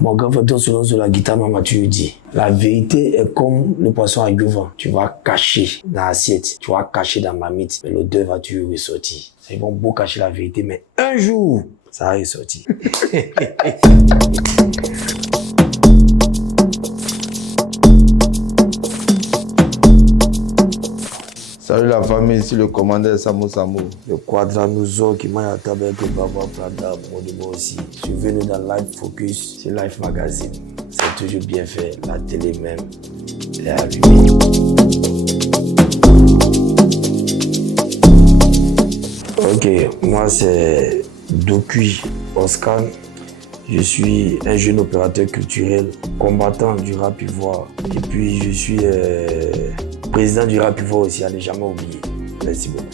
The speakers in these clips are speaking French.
Mon grand frère, sur la guitare, maman, tu lui dis. La vérité est comme le poisson à Yovan. Tu vas cacher dans l'assiette, tu vas cacher dans ma mythe, mais l'odeur va toujours ressortir. Ils vont beau cacher la vérité, mais un jour, ça va ressortir. Salut la famille, ici le commandeur Samou. Le quadranosaure qui m'a attrapé avec le Baba Prada, moi aussi. Suivez-nous dans Life Focus, c'est Life Magazine. C'est toujours bien fait, la télé même, elle est allumée. Ok, moi c'est Dokui Oscar. Je suis un jeune opérateur culturel, combattant du rap ivoire. Et puis je suis président du rap ivoire aussi, à ne jamais oublier. Merci beaucoup.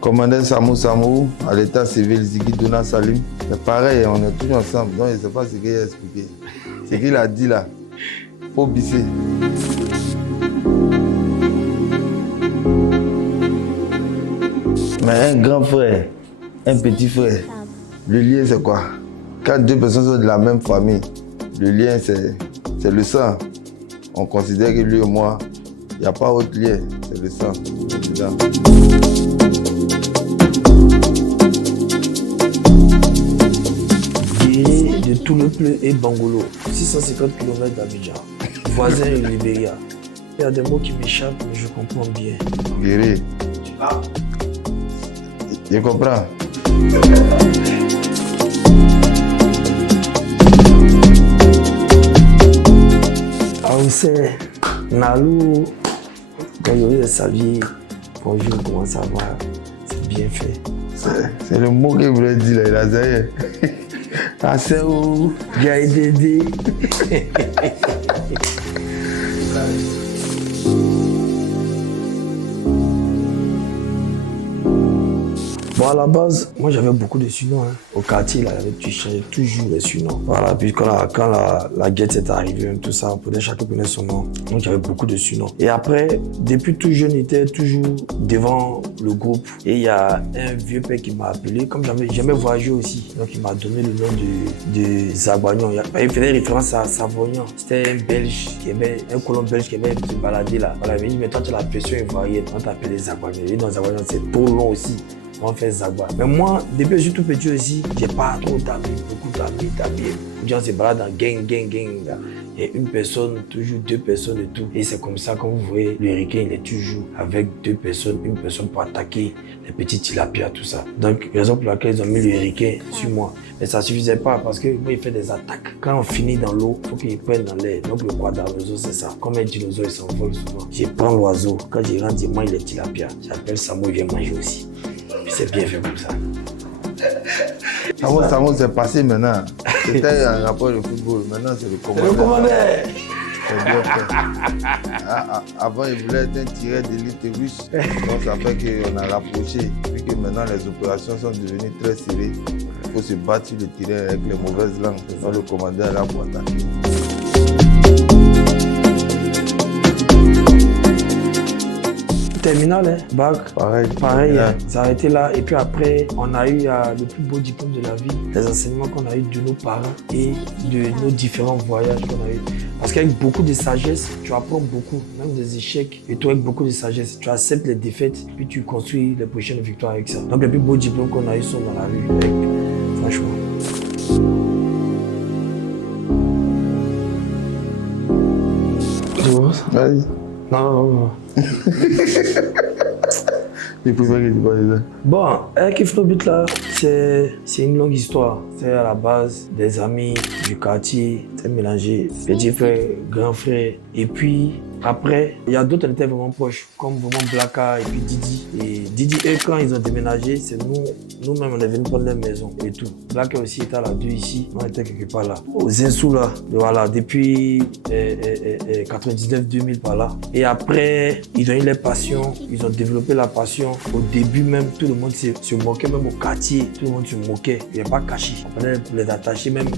Commandant Samou, à l'état civil Ziggy Dona Salim. C'est pareil, on est tous ensemble, donc je ne sais pas ce qu'il a expliqué. Ce qu'il a dit là, faut bisser. Mais un grand frère, un petit frère, le lien c'est quoi? Quand deux personnes sont de la même famille, le lien c'est le sang. On considère que lui et moi, il n'y a pas autre lien, c'est le sang. Guéri de Touloupleu et Bangolo, 650 km d'Abidjan, voisin du Libéria. Il y a des mots qui m'échappent, mais je comprends bien. Guéri. Je comprends. Aoussé, Nalou, Gayoye Savier, bonjour, comment ça va? C'est bien fait. C'est le mot qu'il voulait dire, là, il a zaïe. Asséou, Gaï Dédé. Bon, à la base, moi j'avais beaucoup de surnoms. Au quartier, là, tu changeais toujours les surnoms. Voilà, puis quand la guette est arrivée, tout ça, chacun connaît son nom. Donc j'avais beaucoup de surnoms. Et après, depuis tout jeune, j'étais toujours devant le groupe. Et il y a un vieux père qui m'a appelé, comme j'aimais voyager aussi. Donc il m'a donné le nom de Zagouagnon. Il faisait référence à Savoignon. C'était un Belge, un colon belge qui aimait se balader là. Voilà, il m'a dit, mais toi tu as la pression ivoirienne, on t'appelait Zagouagnon. Et dans Zagouagnon, c'est trop long aussi. On fait Zagwa. Mais moi, depuis que je suis tout petit aussi, j'ai pas trop d'amis, beaucoup d'amis. Les gens se baladent dans gang. Il y a une personne, toujours deux personnes et tout. Et c'est comme ça, quand vous voyez, le Ricain, il est toujours avec deux personnes, une personne pour attaquer les petits tilapias, tout ça. Donc, raison pour laquelle ils ont mis le Ricain sur moi. Mais ça suffisait pas parce que moi, il fait des attaques. Quand on finit dans l'eau, il faut qu'il prenne dans l'air. Donc, le quadranosaure, c'est ça. Comme un dinosaure, il s'envole souvent. Je prends l'oiseau. Quand je rentre, il mange les tilapias. J'appelle Samo, il vient manger aussi. C'est bien fait comme ça. Samou, c'est passé maintenant. C'était un rapport de football. Maintenant, c'est le commandeur. Le commandeur. C'est bien fait. Avant, il voulait être un tireur d'élite russe. Donc, ça fait qu'on a rapproché. Puis que maintenant, les opérations sont devenues très serrées. Il faut se battre sur le terrain avec les mauvaises langues. Donc, le commandeur est là pour attaquer. Terminal, hein? Bac. Pareil, Ouais. hein? Ça a été là. Et puis après, on a eu le plus beau diplôme de la vie, les enseignements qu'on a eu de nos parents et de nos différents voyages qu'on a eu. Parce qu'avec beaucoup de sagesse, tu apprends beaucoup, même des échecs. Et toi, avec beaucoup de sagesse, tu acceptes les défaites, puis tu construis les prochaines victoires avec ça. Donc les plus beaux diplômes qu'on a eu sont dans la rue, mec. Franchement. Tu vois? Vas-y. Non. Il préfère que tu parles de ça. Bon, Kifnobit là, c'est une longue histoire. C'est à la base des amis du quartier, c'est mélangé, petit frère, grand frère. Et puis après, il y a d'autres qui étaient vraiment proches, comme vraiment Blaka et puis Didi. Et Didi, eux, quand ils ont déménagé, c'est nous-mêmes, on est venus prendre leur maison et tout. Blaka aussi était à la 2 ici, on était quelque part là. Aux Zinsou là, voilà, depuis 99-2000 par là. Et après, ils ont eu leur passion, ils ont développé la passion. Au début même, tout le monde se moquait, même au quartier, tout le monde se moquait. Il n'y avait pas caché. On prenait les attachés, même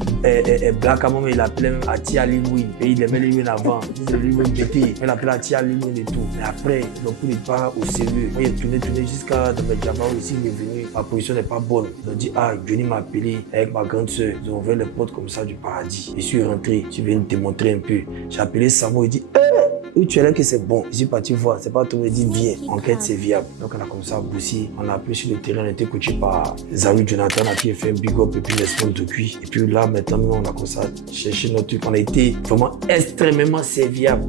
Blaka, même il appelait même Atia Lilwin. Et il aimait Lilwin avant. Il disait Lilwin BT. Il appelait Atia Lilwin et tout. Mais après, ils ont pris les pas au sérieux. Moi, il tourné jusqu'à dans mes Java aussi, il est venu, ma position n'est pas bonne. Ils ont dit, ah, Johnny m'a appelé avec ma grande soeur. Ils ont ouvert les portes comme ça du paradis. Je suis rentré, je viens de te montrer un peu. J'ai appelé Samo, il dit, où tu es là que c'est bon. Je suis parti voir, c'est pas tout, il dit, viens, enquête c'est viable. Donc on a comme ça bossé, on a appelé sur le terrain, on a été coaché par Zawi Jonathan qui a fait un big up et puis Nesmond de Cuit. Et puis là, maintenant, nous, on a comme ça cherché notre truc. On a été vraiment extrêmement serviable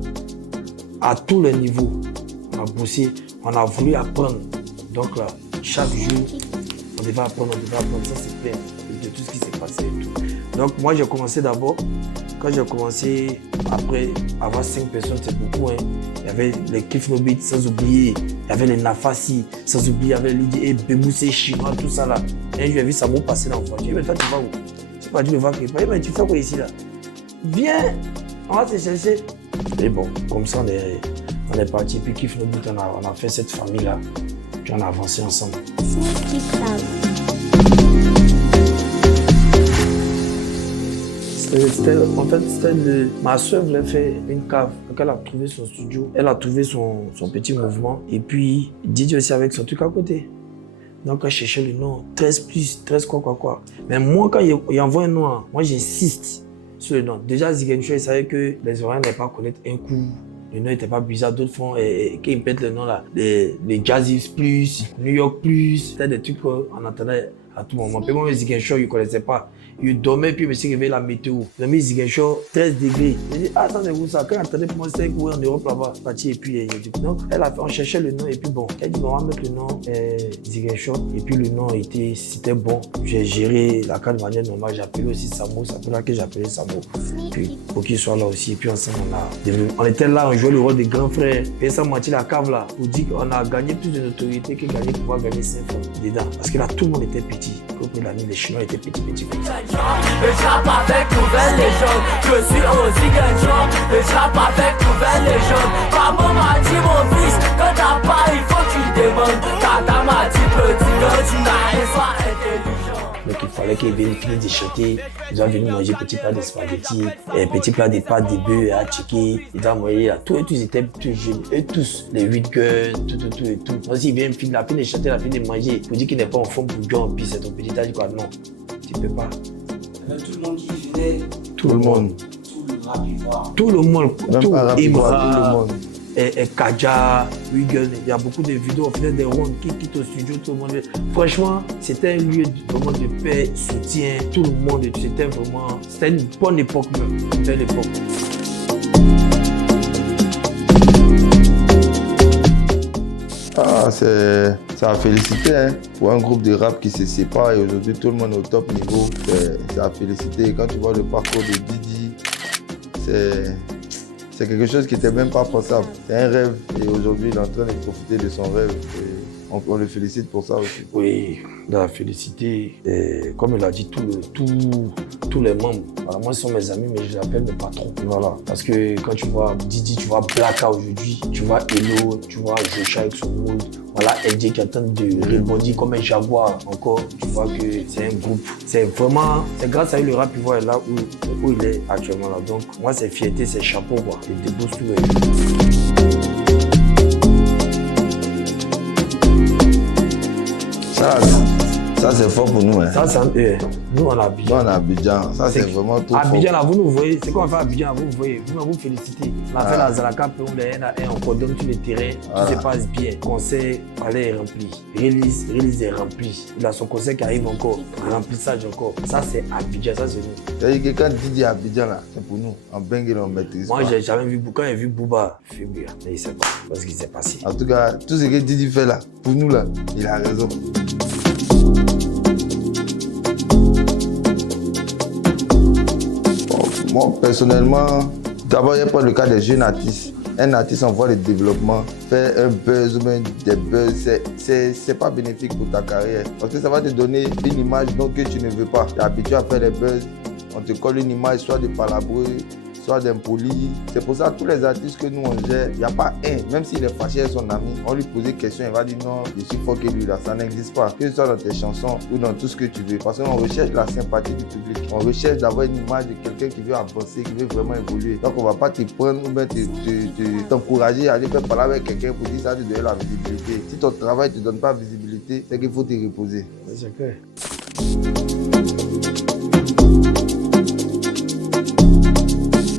à tous les niveaux. On a bossé, on a voulu apprendre. Donc là, chaque jour, on devait apprendre, ça c'est plein de tout ce qui s'est passé et tout. Donc moi j'ai commencé d'abord, quand j'ai commencé, après avoir 5 personnes, c'est beaucoup. Hein. Il y avait les Kifnobit, sans oublier, il y avait les Nafasi, sans oublier, il y avait les Bemoussé, Chinois, tout ça là. Et j'ai vu Samo passer dans la voiture. Mais toi tu vas où? Tu pas dit le voir quelque part. Mais tu fais quoi ici là? Viens, on va te chercher. Et bon, comme ça on est parti, puis Kifnobit, on a fait cette famille là. Puis on a avancé ensemble. En fait, ma soeur voulait faire une cave. Donc elle a trouvé son studio, elle a trouvé son petit mouvement. Et puis Didier aussi avec son truc à côté. Donc elle cherchait le nom 13 quoi. Mais moi, quand il envoie un nom, moi j'insiste sur le nom. Déjà, Ziguinchou, il savait que les Oreillons n'allaient pas connaître un coup. Le nom n'était pas bizarre, d'autres font, et quand ils mettent le nom là, les Jazzy Plus, New York Plus, c'était des trucs qu'on entendait à tout moment. Puis moi, Ziguinchou, je ne connaissais pas. Il dormait, puis je me suis réveillé la météo. J'ai mis Ziguinchou, 13 degrés. J'ai dit, ah, ça c'est où ça? Quand j'entendais pour moi 5 ou en Europe là-bas, parti, et puis donc, on cherchait le nom, et puis bon, elle dit, on va mettre le nom Ziguinchou, et puis le nom c'était bon. J'ai géré la carte de manière normale, j'ai appelé aussi Samo, c'est pour ça que j'ai appelé Samo. Puis pour qu'il soit là aussi, et puis ensemble, on était là, on jouait le rôle des grands frères. Et ça moitié la cave là, pour dire qu'on a gagné plus de notoriété que gagner pour pouvoir gagner 5 francs dedans. Parce que là, tout le monde était petit. Au bout de l'année, les Chinois étaient petits. Et je rappe avec nouvelle légende. Je suis aussi Ziguinchou. Et je rappe avec nouvelle légende. Maman m'a dit mon fils, quand t'as pas, il faut que tu demandes. Tata m'a dit petit, quand tu n'arrives pas intelligent. Donc il fallait qu'ils viennent finir de chanter. Ils doivent venir manger petit plat de spaghettis, petit plat de pâtes, de bœufs à chicken. Ils doivent manger là. Tous ils étaient tous jeunes. Eux tous, les 8 girls, tout et tout. Donc s'ils viennent la fin de chanter, la fin de manger, pour dire qu'il n'est pas en forme pour John, puis c'est ton petit âge quoi. Non, tu peux pas. Tout le monde qui venait, Tout le monde. tout le rap ivoire. Tout le monde. Même Tout pas rap ivoire, tout le monde. Et Kaja, Wiggle, il y a beaucoup de vidéos, on faisait des rondes qui quittent au studio, tout le monde. Franchement, c'était un lieu vraiment de paix, soutien, tout le monde. C'était une bonne époque même, une belle époque. Ah, c'est à féliciter hein, pour un groupe de rap qui se sépare et aujourd'hui tout le monde est au top niveau. C'est à féliciter. Et quand tu vois le parcours de Didi, c'est quelque chose qui n'était même pas pensable. C'est un rêve et aujourd'hui il est en train de profiter de son rêve. Et on le félicite pour ça aussi. Oui, la féliciter. Et comme il a dit, tous les membres. Voilà, moi, ils sont mes amis, mais je les appelle mes patrons. Voilà. Parce que quand tu vois Didi, tu vois Blacka aujourd'hui, tu vois Hello, tu vois Joshua avec son mood. Voilà, LJ qui est en train de rebondir comme un jaguar encore. Tu vois que c'est un groupe. C'est grâce à lui le rap ivoire est là où il est actuellement là. Donc, moi, c'est fierté, c'est chapeau, quoi. Il débouche tout le Ça c'est fort pour nous. Hein. Ça, c'est nous, on a Abidjan. Nous, on a Abidjan. Ça, c'est vraiment tout Abidjan, fort. là, vous nous voyez. C'est quoi on fait à Abidjan, vous voyez. Vous félicitez. On a fait la Zalaka, on coordonne tous les terrains. Tout se passe bien. Concert, palais est rempli. Release est rempli. Il a son concert qui arrive encore. Remplissage encore. Ça, c'est Abidjan. Ça, c'est nous. C'est-à-dire que quand Didi est à Abidjan, là, c'est pour nous. En Bengue, on maîtrise. Moi, j'ai jamais vu, quand j'ai vu Booba, mais il ne sait pas ce qui s'est passé. En tout cas, tout ce que Didi fait là, pour nous, là, il a raison. Moi, personnellement, d'abord, il n'y a pas le cas des jeunes artistes. Un artiste en voie de développement, faire un buzz ou même des buzz, c'est pas bénéfique pour ta carrière. Parce que ça va te donner une image donc, que tu ne veux pas. Tu es habitué à faire des buzz, on te colle une image soit de palabreux, soit d'impoli. C'est pour ça que tous les artistes que nous on gère, il n'y a pas un, même s'il est fâché avec son ami, on lui pose des questions, il va dire non, je suis fort que lui là, ça n'existe pas. Que ce soit dans tes chansons ou dans tout ce que tu veux. Parce qu'on recherche la sympathie du public. On recherche d'avoir une image de quelqu'un qui veut avancer, qui veut vraiment évoluer. Donc on ne va pas te prendre ou bien t'encourager à aller faire parler avec quelqu'un pour dire ça te donner la visibilité. Si ton travail ne te donne pas de visibilité, c'est qu'il faut te reposer. C'est clair.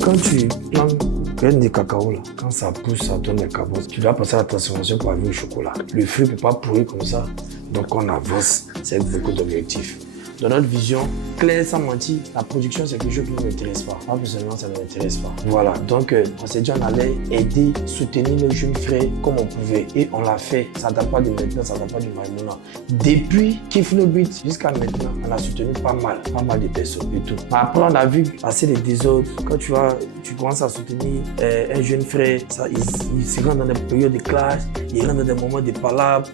Quand tu plantes graines de cacao, là, quand ça pousse, ça donne des cabosses, tu dois passer à la transformation pour arriver au chocolat. Le fruit ne peut pas pourrir comme ça, donc on avance. C'est beaucoup d'objectifs. Dans notre vision, claire sans mentir, la production c'est quelque chose qui ne m'intéresse pas. Moi personnellement, ça ne m'intéresse pas. Voilà, donc on s'est dit on allait aider, soutenir nos jeunes frères comme on pouvait. Et on l'a fait. Ça ne date pas de maintenant, ça ne date pas du maintenant. Depuis Kiff No Beat jusqu'à maintenant, on a soutenu pas mal de personnes et tout. Mais après, on a vu assez de désordres. Quand tu commences à soutenir un jeune frère, ça, il se rend dans des périodes de classe, il rentre dans des moments de palabres.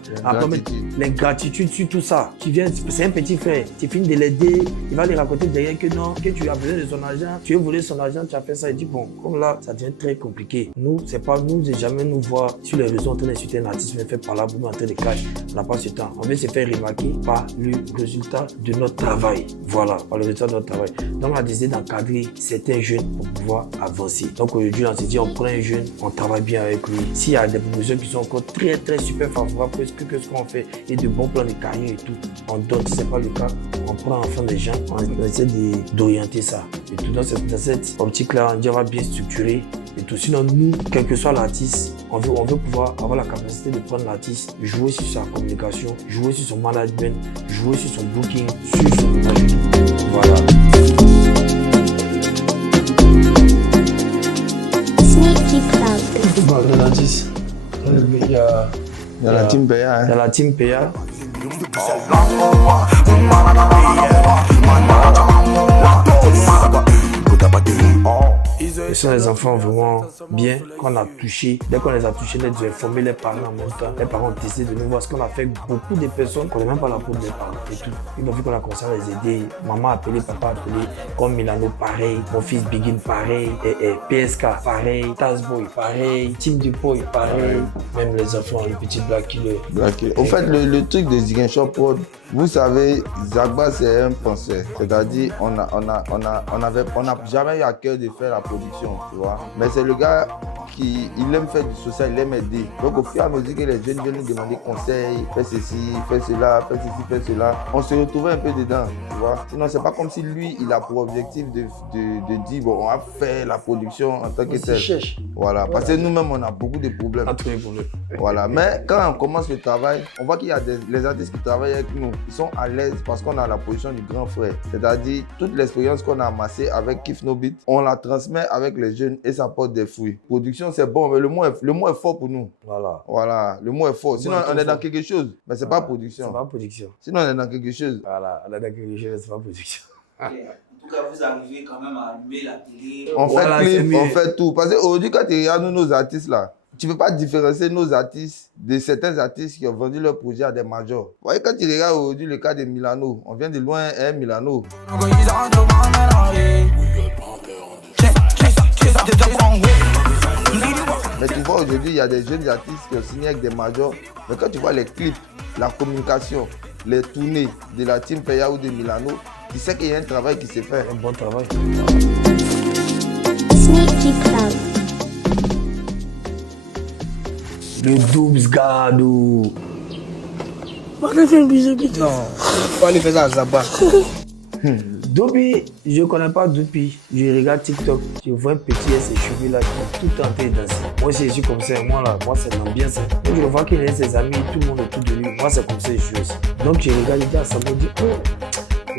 L'ingratitude sur tout ça. Tu viens, c'est un petit frère. Tu finis de l'aider, il va lui raconter derrière que non, que tu as besoin de son argent, tu veux voler son argent, tu as fait ça. Il dit bon, comme là, ça devient très compliqué. Nous, c'est pas nous de jamais nous voir sur les réseaux en train d'insulter un artiste, mais fait par là, pour nous en train de cash. On n'a pas ce temps. On veut se faire remarquer par le résultat de notre travail. Voilà, par le résultat de notre travail. Donc, on a décidé d'encadrer certains jeunes pour pouvoir avancer. Donc, aujourd'hui, on s'est dit, on prend un jeune, on travaille bien avec lui. S'il y a des propositions qui sont encore très, très super favorables, que ce qu'on fait et de bons plans de carrière et tout, on donne. Si ce n'est pas le cas, on prend enfin des gens, on essaie d'orienter ça. Et tout dans cette optique-là, on dit on va bien structurer et tout. Sinon, nous, quel que soit l'artiste, on veut pouvoir avoir la capacité de prendre l'artiste, jouer sur sa communication, jouer sur son management, jouer sur son booking, sur son image et tout. Voilà. Sneaky Cloud. Bon, le l'artiste, il y a la team PA. Il y a la team PA. Ce sont les enfants vraiment bien qu'on a touchés. Dès qu'on les a touchés, les informer les parents en même temps. Les parents ont décidé de nous voir. Ce qu'on a fait beaucoup de personnes qu'on n'est même pas là pour les parents et tout. Ils ont vu qu'on a commencé à les aider. Maman a appelé, papa a appelé. Comme Milano, pareil. Mon fils Begin, pareil. Et PSK, pareil. Tazboy, pareil. Team Dupoy, pareil. Même les enfants, le petit Black Killer. Au fait, le truc de Ziguinchor Prod, vous savez, Zagba c'est un penseur. C'est-à-dire, on n'a jamais eu à cœur de faire la production, tu vois. Mais c'est le gars qui aime faire du social, il aime aider. Donc au fur et à mesure que les jeunes viennent nous demander conseils, fais ceci, fais cela, fais ceci, fais cela, on se retrouvait un peu dedans, tu vois. Sinon, c'est pas comme si lui, il a pour objectif de dire, bon, on va faire la production en tant que tel. Voilà, parce que nous-mêmes, on a beaucoup de problèmes. Voilà, mais quand on commence le travail, on voit qu'il y a les artistes qui travaillent avec nous, ils sont à l'aise parce qu'on a la position du grand frère. C'est-à-dire, toute l'expérience qu'on a amassée avec Kiff No Beat, on la transmet avec les jeunes et ça porte des fruits. Production, c'est bon, mais le mot est fort pour nous. Voilà, le mot est fort. Sinon, on est dans quelque chose, mais c'est pas production. C'est pas production. Sinon, on est dans quelque chose. Voilà, on est dans quelque chose, c'est pas production. En tout cas, vous arrivez quand même à allumer la télé. On fait clip, on fait tout. Parce qu'aujourd'hui, quand tu regardes nos artistes là, tu ne peux pas différencier nos artistes de certains artistes qui ont vendu leur projet à des majors. Vous voyez, quand tu regardes aujourd'hui le cas de Milano, on vient de loin, hein, Milano. Mais tu vois, aujourd'hui, il y a des jeunes artistes qui ont signé avec des majors. Mais quand tu vois les clips, la communication, les tournées de la team PA ou de Milano, tu sais qu'il y a un travail qui s'est fait. Un bon travail. Sneaky Cloud. Le Doobs Gado. On va faire un bisou, putain. Non, faut aller faire ça à Zaba. Doobie, je ne connais pas Doobie. Je regarde TikTok, je vois un petit et ses cheveux là qui sont tout en train de danser. Moi, je suis comme ça, moi c'est l'ambiance. Donc, je vois qu'il a ses amis, tout le monde autour de lui. Moi, c'est comme ça, je suis aussi. Donc, je regarde, je dis, ça me dit,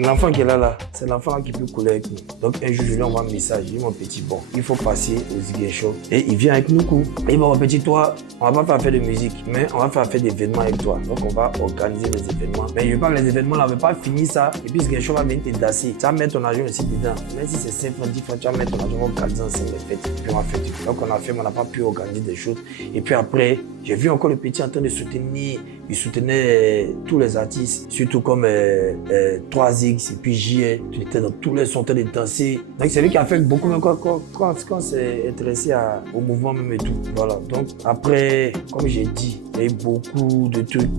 l'enfant qui est là, c'est l'enfant qui peut couler avec nous. Donc un jour, je lui envoie un message, je dis mon petit, bon, il faut passer au Ziguinchor. Et il vient avec nous, et il va mon petit, toi, on va pas faire de musique, mais on va faire des événements avec toi. Donc on va organiser des événements. Mais je veux pas que les événements, là, on ne va pas finir ça. Et puis Ziguinchor va venir te dasser. Tu vas mettre ton argent aussi dedans. Même si c'est 5 francs, 10 francs, tu vas mettre ton argent, on va organiser ensemble les fêtes. Et puis on va faire tout. Donc on a fait, mais on n'a pas pu organiser des choses. Et puis après, j'ai vu encore le petit en train de soutenir il soutenait tous les artistes, surtout comme 3X et puis JL. Il était dans tous les sons de danser. Donc c'est lui qui a fait beaucoup, même quand c'est intéressé au mouvement même et tout. Voilà. Donc après, comme j'ai dit, il y a eu beaucoup de trucs.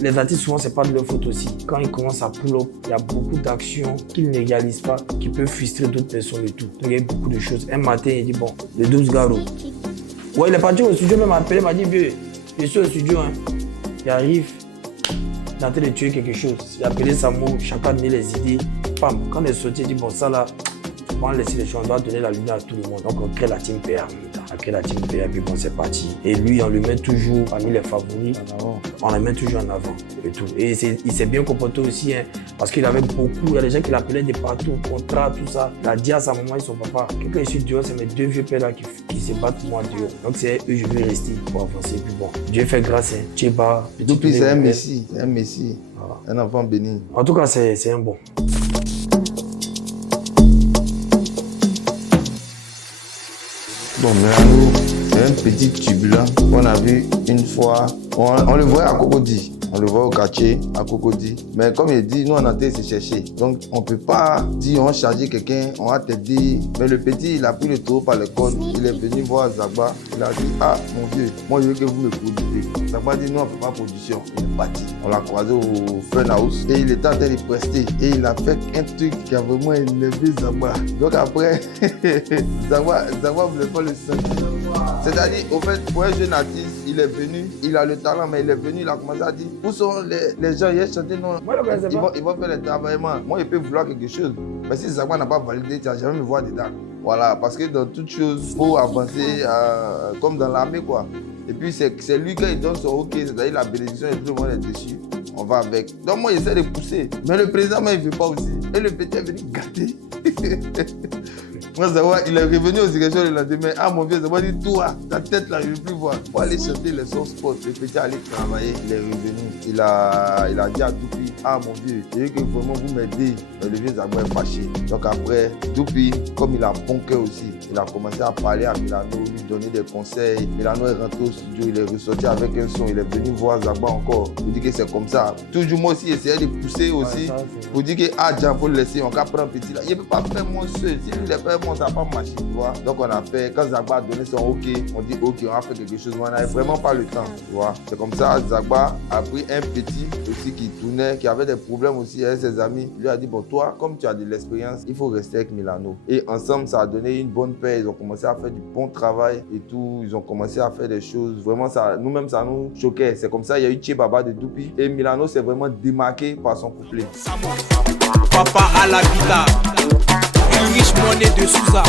Les artistes, souvent, c'est pas de leur faute aussi. Quand ils commencent à pull-up, il y a beaucoup d'actions qu'ils ne réalisent pas, qui peuvent frustrer d'autres personnes et tout. Donc il y a eu beaucoup de choses. Un matin, il dit, bon, le 12 Garo. Ouais, il est parti au studio, même appelé, il m'a dit, vieux, je suis au studio, hein. Il arrive, il est en train de tuer quelque chose. Il a appelé Samo, chacun donné les idées. Pam, quand il est sorti, il dit, bon, ça là, on va laisser les choses, on doit donner la lumière à tout le monde. Donc on crée la team PA. On crée la team PA, puis bon, c'est parti. Et lui, on le met toujours parmi les favoris. On le met toujours en avant et tout. Et il s'est bien comporté aussi, hein, parce qu'il avait beaucoup, il y a des gens qui l'appelaient de partout, contrat, tout ça. Il a dit à sa maman et son papa, quelqu'un ici dehors, c'est mes deux vieux pères là qui se battent pour moi dehors. Donc c'est eux, je vais rester pour avancer. Puis bon, Dieu fait grâce, hein. Tcheba. Depuis, c'est un messie, voilà. Un enfant béni. En tout cas, c'est un bon. Bon, Milano, c'est un petit turbulent qu'on a vu une fois. On le voyait à Cocody. On le voit au quartier, à Cocody. Mais comme il dit, nous, on a été se chercher. Donc, on ne peut pas dire, on va charger quelqu'un, on va t'aider. Mais le petit, il a pris le taureau par le col. Il est venu voir Zagba. Il a dit, ah, mon vieux, moi, je veux que vous me produisez. Zagba dit, non, on ne fait pas production. Il est parti. On l'a croisé au Fun House. Et il était en train de prester. Et il a fait un truc qui a vraiment énervé Zagba. Donc, après, Zagba voulait pas le sentir. C'est-à-dire, au fait, pour un jeune artiste, il est venu, il a le talent, mais il est venu, il a commencé à dire, où sont les gens, il a chanté, non, ils vont faire le travaillement. Moi, il peut vouloir quelque chose. Mais si Zagba n'a pas validé, tu vas jamais me voir dedans. Voilà, parce que dans toute chose, il faut avancer comme dans l'armée, quoi. Et puis, c'est lui, quand il donne son OK, c'est-à-dire la bénédiction, et tout le monde est dessus. On va avec. Donc, moi, j'essaie de pousser. Mais le président, il ne veut pas aussi. Et le petit est venu gâter. Moi, Zagba, il est revenu aux directions le lendemain. Ah, mon vieux, Zagba dit, toi, ta tête là, je ne veux plus voir. Pour aller chanter les sons sport. Le petit allait travailler. Il est revenu. Il a dit à Doupi, ah, mon vieux, je veux que vraiment vous m'aidez. Mais le vieux Zagba est fâché. Donc, après, Doupi, comme il a bon cœur aussi, il a commencé à parler à Milano, lui donner des conseils. Milano est rentré au studio, il est ressorti avec un son. Il est venu voir Zagba encore. Pour dire que c'est comme ça. Toujours moi aussi, essayer de pousser aussi. Pour dire que, ah, Jean, il faut le laisser. On va prendre petit là. Il ne peut pas faire mon seul. Si lui, il est fait ça n'a pas marché, tu vois. Donc on a fait, quand Zagba a donné son OK, on dit OK, on a fait quelque chose, mais on n'avait vraiment pas le temps, tu vois. C'est comme ça, Zagba a pris un petit aussi qui tournait, qui avait des problèmes aussi avec ses amis. Il lui a dit, bon, toi, comme tu as de l'expérience, il faut rester avec Milano. Et ensemble, ça a donné une bonne paix. Ils ont commencé à faire du bon travail et tout. Ils ont commencé à faire des choses. Vraiment, ça, nous-mêmes, ça nous choquait. C'est comme ça, il y a eu Tchebaba de Doupi. Et Milano s'est vraiment démarqué par son couplet. Papa à la villa. Riche monnaie de Souza.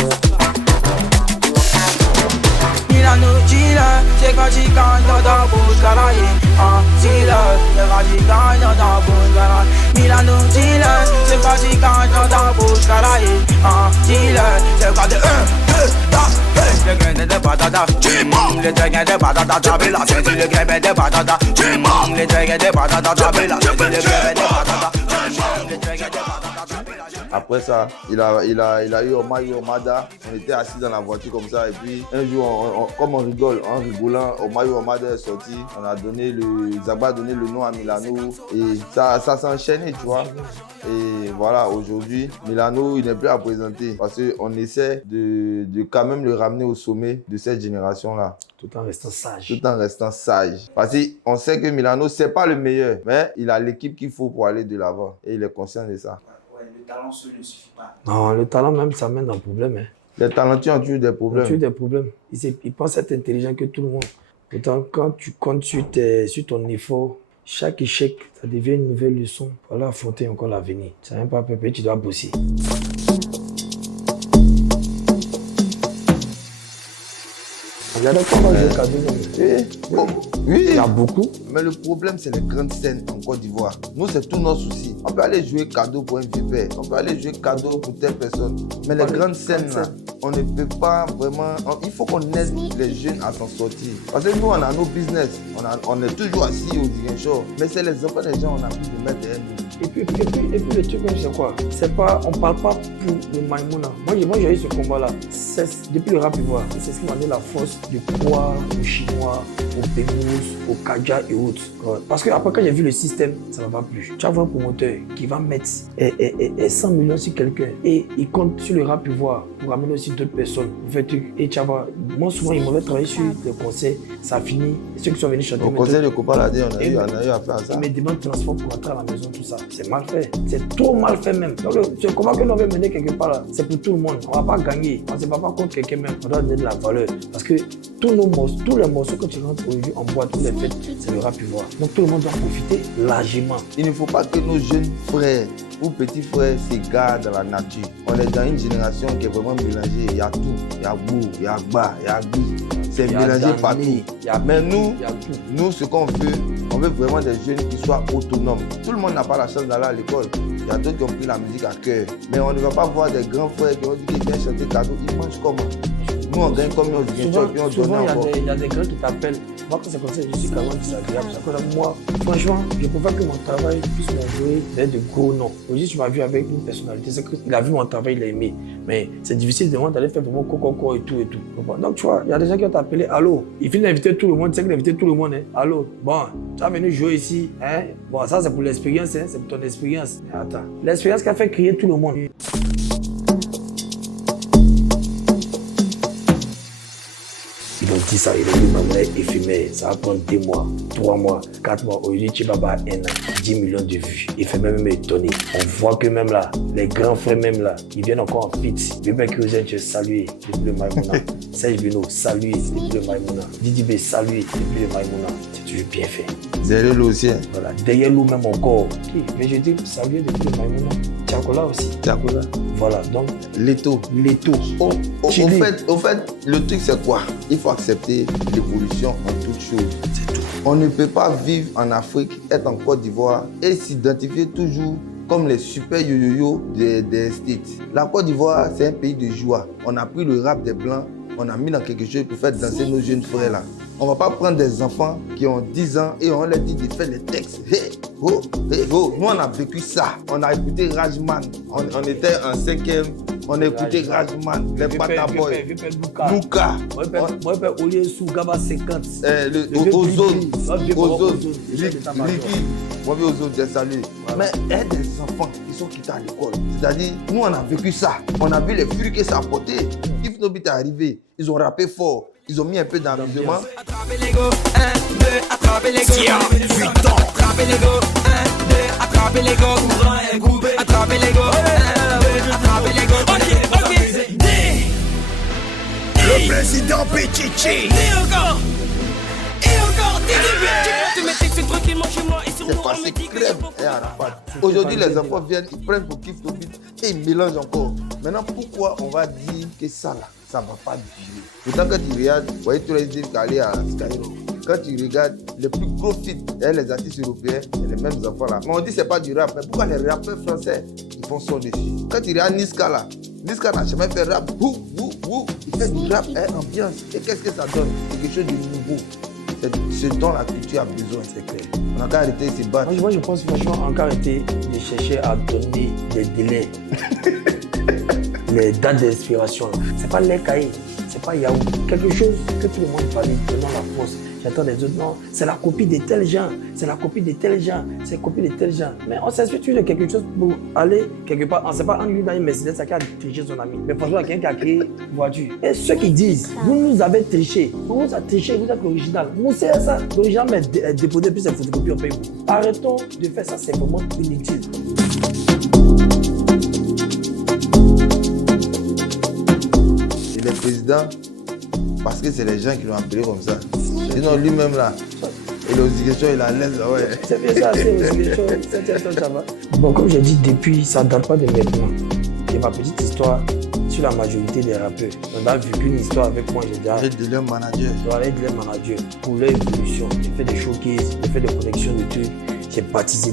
Milano dealer, c'est quand tu gagnes dans ta bouche carrée. Dealer, c'est quand tu gagnes dans ta bouche carrée. Milano dealer, c'est quand tu gagnes dans ta bouche carrée. Dealer, c'est quand tu 1, 2, 3, le grain de patata, le dragon de patata, j'avais la tête, le grain de patata, le dragon de patata, j'avais la tête, le grain de patata, le dragon de patata. Après ça, il a eu Omayo Omada. On était assis dans la voiture comme ça. Et puis, un jour, comme on rigole, en rigolant, Omayo Omada est sorti. Zagba a donné le nom à Milano. Et ça s'est enchaîné, tu vois. Et voilà, aujourd'hui, Milano, il n'est plus à présenter. Parce qu'on essaie de quand même le ramener au sommet de cette génération-là. Tout en restant sage. Tout en restant sage. Parce qu'on sait que Milano, c'est pas le meilleur. Mais il a l'équipe qu'il faut pour aller de l'avant. Et il est conscient de ça. Le talent seul ne suffit pas. Non, le talent même, ça mène dans le problème. Hein. Les talentueux ont toujours des problèmes. Ils ont toujours des problèmes. Ils pensent être intelligents que tout le monde. Pourtant, quand tu comptes sur ton effort, chaque échec, ça devient une nouvelle leçon pour aller affronter encore l'avenir. Ça n'est pas pépé, tu dois bosser. Il y a des combats de cadeaux. Oui. Il y a beaucoup. Mais le problème, c'est les grandes scènes en Côte d'Ivoire. Nous, c'est tout notre souci. On peut aller jouer cadeau pour un vieux père. On peut aller jouer cadeau pour telle personne. Mais les grandes scènes, là, on ne peut pas vraiment... Il faut qu'on aide les jeunes à s'en sortir. Parce que nous, on a nos business. On est toujours assis au dirigeant. Mais c'est les enfants des gens, on a pu de mettre derrière nous. Et puis le truc, c'est quoi? C'est pas, on parle pas pour le Maïmouna. Moi j'ai eu ce combat-là. Depuis le rap ivoire, c'est ce qui m'a donné la force de croire aux Chinois, au Pégous, au Kaja et autres. Parce que après, quand j'ai vu le système, ça ne va pas plus. Tu as un promoteur qui va mettre 100 millions sur quelqu'un et il compte sur le rap pouvoir pour amener aussi d'autres personnes. En fait, et tu vois, moi souvent, ils m'avaient travaillé sur le concert, ça a fini. Ceux qui sont venus chanter. Au concert de Copaladé, on a eu à faire ça. Ils me demandent de transport pour entrer à la maison, tout ça. C'est mal fait. C'est trop mal fait même. Donc, tu comprends que l'on veut mener quelque part là, c'est pour tout le monde. On ne va pas gagner. On ne se bat pas contre quelqu'un même. On doit donner de la valeur. Parce que tous les morceaux que tu rentres aujourd'hui en boîte, tous les fêtes, c'est le rap pouvoir. Donc tout le monde doit profiter largement. Il ne faut pas que nos jeunes frères ou petits frères s'égarent dans la nature. On est dans une génération qui est vraiment mélangée. Il y a tout. Il y a Bou, il y a Ba, il y a Bi. C'est mélangé partout. Mais nous, ce qu'on veut, on veut vraiment des jeunes qui soient autonomes. Tout le monde n'a pas la chance d'aller à l'école. Il y a d'autres qui ont pris la musique à cœur. Mais on ne va pas voir des grands frères qui ont dit qu'ils viennent chanter cadeau. Ils mangent comment? Nous, on gagne comme nous, on gagne et puis on donne encore. Il y a des gars qui t'appellent. Moi, quand c'est comme ça, je suis quand même désagréable. Moi, franchement, je préfère que mon travail puisse m'envoyer vers de gros noms. Aujourd'hui, tu m'as vu avec une personnalité. C'est qu'il a vu mon travail, il l'a aimé. Mais c'est difficile de moi d'aller faire vraiment coco et tout. Donc, tu vois, il y a des gens qui vont t'appeler. Allô, il finit d'inviter tout le monde. Tu sais qu'il a invité tout le monde. Hein? Allô, bon, tu es venu jouer ici. Hein? Bon, ça, c'est pour l'expérience. Hein? C'est pour ton expérience. Mais attends, l'expérience qui a fait crier tout le monde. Ils ont dit ça, ils ont dit ma mère éphémère, ça va prendre 2 mois, 3 mois, 4 mois. Aujourd'hui, tu vas avoir 1 an, 10 millions de vues. Il fait même étonner. On voit que même là, les grands frères même là, ils viennent encore en fit. Bébé Kyozen, tu es salué depuis le Maïmouna. Serge Beno, salué depuis le Maïmouna. Didi B, salué depuis le Maïmouna. C'est toujours bien fait. Derrière lui aussi. Voilà, derrière nous même encore. Mais je dis salué depuis le Maïmouna. Tiakola aussi. Tiakola. Voilà, donc. Leto. Au fait, le truc c'est quoi? Il faut accepter l'évolution en toute chose. C'est tout. On ne peut pas vivre en Afrique, être en Côte d'Ivoire et s'identifier toujours comme les super yo-yo-yo des States. La Côte d'Ivoire, c'est un pays de joie. On a pris le rap des Blancs, on a mis dans quelque chose pour faire danser nos jeunes frères là. On ne va pas prendre des enfants qui ont 10 ans et on leur dit de faire les textes. Hey, oh, hey, oh. Nous, on a vécu ça. On a écouté Rajman. On était en 5e. On a écouté Rajman, les Pataboy, Luka. Moi, je peux Olié sous Gaba 50. Ozone, Ricky. Moi, je Ozone, j'ai salué. Mais il y a des enfants qui sont quittés à l'école. C'est-à-dire, nous, on a vécu ça. On a vu les furies que ça a apporté. If Nobit est arrivé, ils ont rappé fort. Ils ont mis un peu d'amusement. Attrapez les go, 1, 2, attrapez les go. Attrapez les go, 1, 2, attrapez les go. Attrapez les go, 1, 2, attrapez les go. Ok. Le président Pichichi. Tu me textes tranquillement chez moi et sur C'est moi on passé me dit que crème et Arafat. Aujourd'hui, les enfants viennent, ils prennent pour Kif Nobit et ils mélangent encore. Maintenant, pourquoi on va dire que ça là, ça ne va pas durer? Pourtant, quand tu regardes, vous voyez tous les îles calées à Skyrock. Quand tu regardes les plus gros feats, les artistes européens, c'est les mêmes enfants là. Mais on dit que ce n'est pas du rap. Mais pourquoi les rappeurs français, ils font son dessus? Quand tu regardes Niska là, Niska n'a jamais fait rap. Il fait du rap et ambiance. Et qu'est-ce que ça donne? C'est quelque chose de nouveau. C'est ce dont la culture a besoin, c'est clair. On a qu'à arrêter de se battre. Moi, je pense franchement, on a qu'à arrêter de chercher à donner des délais. Les dates d'inspiration. C'est pas les cahiers, c'est pas Yahoo. Quelque chose que tout le monde valide, donnant la force. J'attends des autres, non, c'est la copie de tels gens, c'est la copie de tels gens, c'est la copie de tels gens. Mais on s'inspire toujours de quelque chose pour aller quelque part. On ne sait pas, en lui dans une Mercedes, ça a triché son ami. Mais franchement, quelqu'un qui a créé une voiture. Et ceux qui disent, vous nous avez triché, vous nous avez triché, vous êtes l'original. Vous savez ça, l'original, mais déposer plus de photocopies, on paye beaucoup. Arrêtons de faire ça, c'est vraiment inutile. Il est président parce que c'est les gens qui l'ont appelé comme ça. Sinon, lui-même là, et l'osigestion, il a l'aise, ouais. C'est bien ça, c'est l'osigestion, ça va. Bon, comme j'ai dit, depuis, ça ne date pas de maintenant. J'ai ma petite histoire sur la majorité des rappeurs. On a vécu une histoire avec moi, j'ai déjà. J'ai de leur manager. Je dois aller de leur manager pour leur évolution. J'ai fait des showcases, j'ai fait des connexions de trucs. J'ai baptisé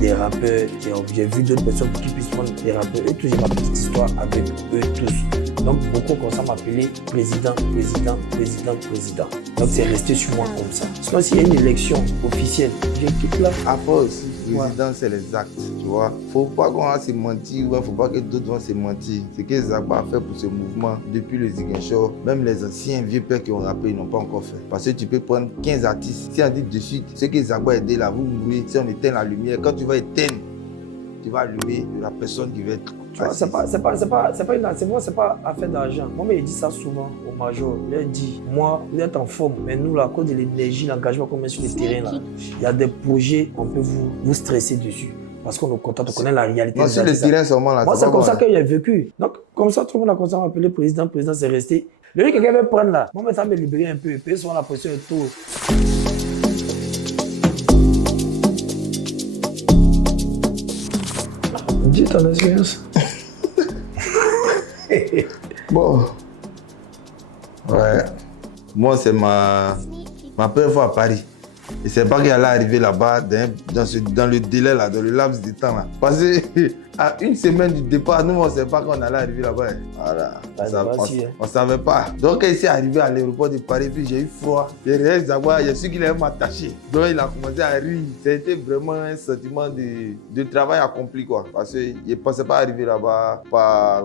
des rappeurs. J'ai vu d'autres personnes qui puissent prendre des rappeurs. Et tout, j'ai ma petite histoire avec eux tous. Donc, beaucoup comme ça m'appelaient président. Donc, c'est resté sur moi comme ça. Sinon, s'il y a une élection officielle, je quitte là. À pause. président, c'est les actes, tu vois. Faut pas qu'on va se mentir, faut pas que d'autres vont se mentir. Ce que Zagba a fait pour ce mouvement depuis le Ziguinchor, même les anciens vieux pères qui ont rappelé, ils n'ont pas encore fait. Parce que tu peux prendre 15 artistes, si on dit de suite, ce que Zagba a aidé là, vous mourrez, si on éteint la lumière, quand tu vas éteindre, tu vas allumer la personne qui va être. Tu vois, c'est pas affaire d'argent. Moi, il dit ça souvent au major. Il a dit, moi, vous êtes en forme, mais nous, là, à cause de l'énergie, l'engagement qu'on met sur le terrain, là, il y a des projets, on peut vous stresser dessus. Parce qu'on est content, on connaît la réalité. Non, sur le terrain seulement, là. Moi, c'est comme ça qu'il a vécu. Donc, comme ça, tout le monde a commencé à m'appeler président, c'est resté. Le quelqu'un veut prendre là, moi, ça me libérer un peu. Puis, souvent, la pression est tout. Dis ton expérience. Bon. Ouais. Moi, c'est ma première fois à Paris. Et c'est pas qu'il allait arriver là-bas dans le délai, là, dans le laps de temps. Là. Parce qu'à une semaine du départ, nous, on ne savait pas qu'on allait arriver là-bas. Voilà. On ne savait pas. Donc, quand il s'est arrivé à l'aéroport de Paris, puis j'ai eu froid. J'ai réalisé Zagba, il y a ceux qui l'avaient m'attaché. Donc, il a commencé à rire. C'était vraiment un sentiment de travail accompli, quoi. Parce qu'il ne pensait pas arriver là-bas par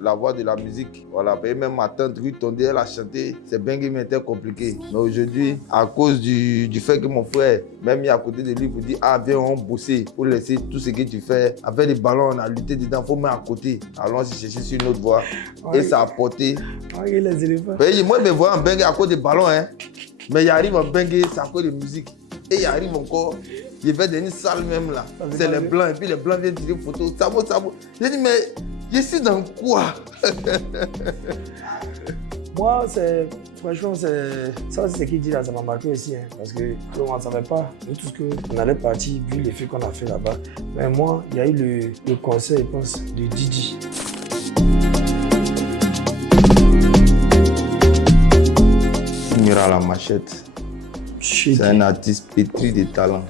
la voix de la musique. Voilà. Et même ma tante, Ruth Tondé, elle a chanté. C'est bien qu'il m'était compliqué. Mais aujourd'hui, à cause du fait que mon frère m'a mis à côté de lui pour dire ah viens on bosser pour laisser tout ce que tu fais avec des ballons on a lutté dedans il faut mettre à côté allons chercher sur une autre voie et ça a porté Les éléphants. Moi je me vois en bengue à cause des ballons hein mais il arrive en bengue c'est à cause de musique et il arrive encore il va dans une salle même là c'est les blancs et puis les blancs viennent tirer photo ça vaut j'ai dit mais je suis dans quoi Moi, franchement, ça c'est ce qu'il dit là, ça m'a marqué aussi. Hein, parce que on ne savait pas, nous tous qu'on allait partir, vu l'effet qu'on a fait là-bas. Mais moi, il y a eu le concert, je pense, de Didi. Mira la machette. C'est un artiste pétri de talent.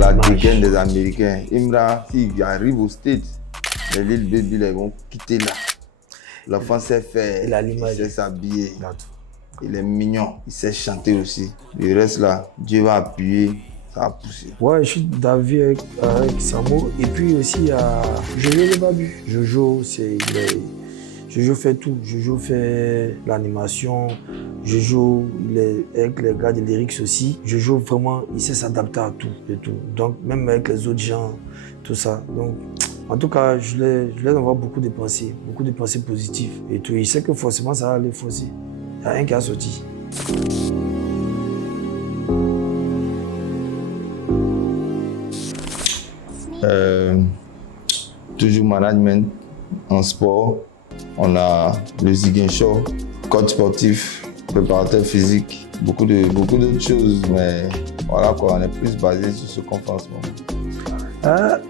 La dégaine des Américains. Imra, s'il arrive aux States, les Lil Baby ils vont quitter là. L'enfant sait faire, il sait s'habiller. Il est mignon, il sait chanter aussi. Le reste là, Dieu va appuyer, ça va pousser. Ouais, je suis d'avis avec Samo. Et puis aussi, il y a Jojo le Babu. Jojo, Jojo fait tout. Jojo fait l'animation. Jojo, il est avec les gars de lyrics aussi. Jojo, vraiment, il sait s'adapter à tout, et tout. Donc, même avec les autres gens, tout ça. Donc, en tout cas, je vais avoir beaucoup de pensées positives et tout. Il sait que forcément, ça va aller forcer. Il n'y a rien qui a sorti. Toujours management en sport. On a le Ziguinchor, coach sportif, préparateur physique, beaucoup d'autres choses, mais voilà quoi, on est plus basé sur ce qu'on fait en ce moment.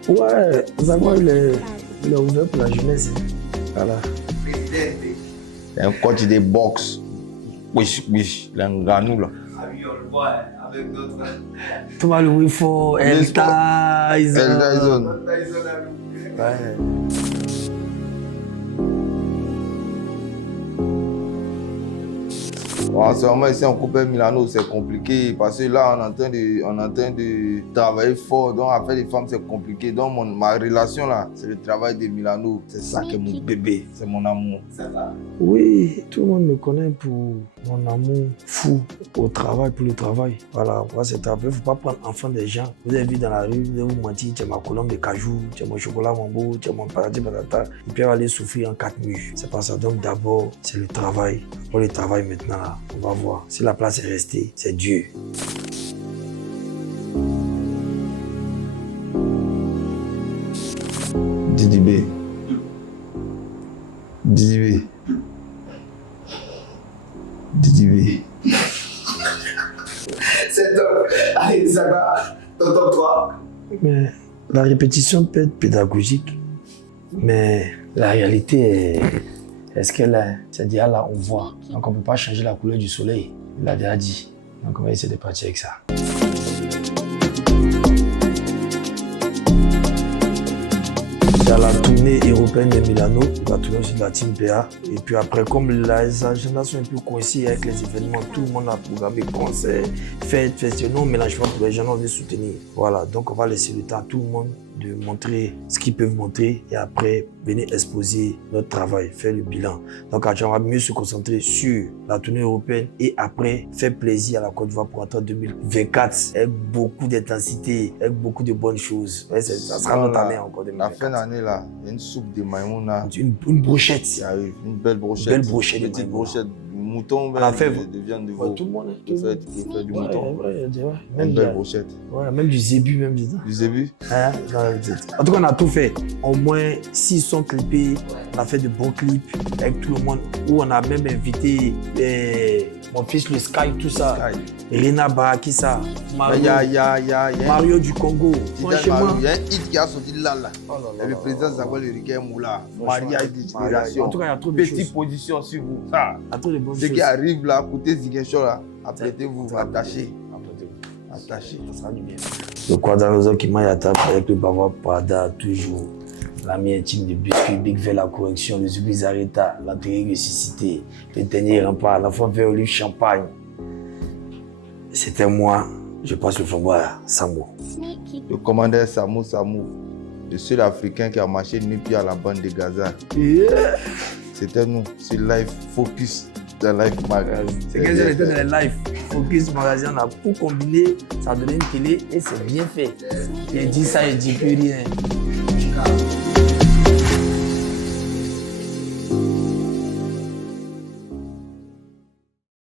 Ouais, Zagba il est ouvert pour la jeunesse. Voilà. C'est un coach de boxe. Oui, il est un ganou là. Ah oui, on le voit avec d'autres. Tout va louer fort, El Tyson. Ouais. En ce moment, ici en Coupe Milano, c'est compliqué parce que là, on est en train de travailler fort. Donc, avec les femmes, c'est compliqué. Donc, ma relation là, c'est le travail de Milano. C'est ça qui est mon bébé, c'est mon amour. Ça va? Oui, tout le monde me connaît pour mon amour fou au travail, pour le travail. Voilà, moi, c'est travail. Il ne faut pas prendre enfant des gens. Vous avez vu dans la rue, vous allez vous mentir, tu as ma colombe de cajou, tu as mon chocolat mambo, tu as mon paradis patata. Ils peuvent aller souffrir en 4 murs. C'est pas ça. Donc, d'abord, c'est le travail. Pour le travail maintenant, là, on va voir. Si la place est restée, c'est Dieu. Didi B. Didi B. Didi B. C'est top. Allez, Zagba, ton top 3. Mais la répétition peut être pédagogique, mais la réalité est-ce qu'elle est? C'est-à-dire là, on voit. Donc on ne peut pas changer la couleur du soleil. Il l'a déjà dit. Donc on va essayer de partir avec ça. C'est à la tournée européenne de Milano, la tournée aussi de la Team PA. Et puis après, comme les agendas sont un peu coincés avec les événements, tout le monde a programmé concerts, fêtes, festivals. On ne mélange pas pour les gens, on veut soutenir. Voilà, donc on va laisser le temps à tout le monde de montrer ce qu'ils peuvent montrer et après venir exposer notre travail, faire le bilan. Donc on va mieux se concentrer sur la tournée européenne et après faire plaisir à la Côte d'Ivoire pour attendre 2024 avec beaucoup d'intensité, avec beaucoup de bonnes choses. Ouais, ça sera notre année encore 2024. La fin d'année là, il y a une soupe de maïmouna. Une brochette. Qui arrive, une belle brochette. Belle brochette. Une petite brochette. Mouton, à la fève. De viande de Ouais, veau. tout le monde. Tu peux faire du mouton. Ouais, Une belle brochette. Ouais, même du zébu, même du Du zébu? Hein? En tout cas, on a tout fait. Au moins 6 sons clippés. On a fait de bons clips avec tout le monde. Où on a même invité mon fils, le Sky, tout ça. Rina Barakissa, Mario du Congo. Franchement, il y a un hit qui a sorti là. Et le président Samuel Riquet Moula. Maria et d'inspiration. En tout cas, il y a trop de choses. Petite position sur vous. Ça. Il y a trop de bonnes Ce choses. qui arrive là, côté Ziguinchon là, apprêtez-vous, attachez. Attachez. Ça sera du bien. Le Quadanozo qui m'a attaqué avec le Bava Pada, toujours. L'ami intime de Biscuit, Big V, la correction, le Zubizareta, la ressuscité, le dernier rempart, l'enfant vers Olive Champagne. C'était moi, je passe le flambeau à Samo. Sneaky. Le commandeur Samou, le seul Africain qui a marché nu pied à la bande de Gaza. C'était nous, c'est Life Focus de Life Magazine. C'est qu'elles étaient dans les live. Focus Magazine, on a tout combiné, ça a donné une télé et c'est bien fait. J'ai dit ça, je dis plus rien.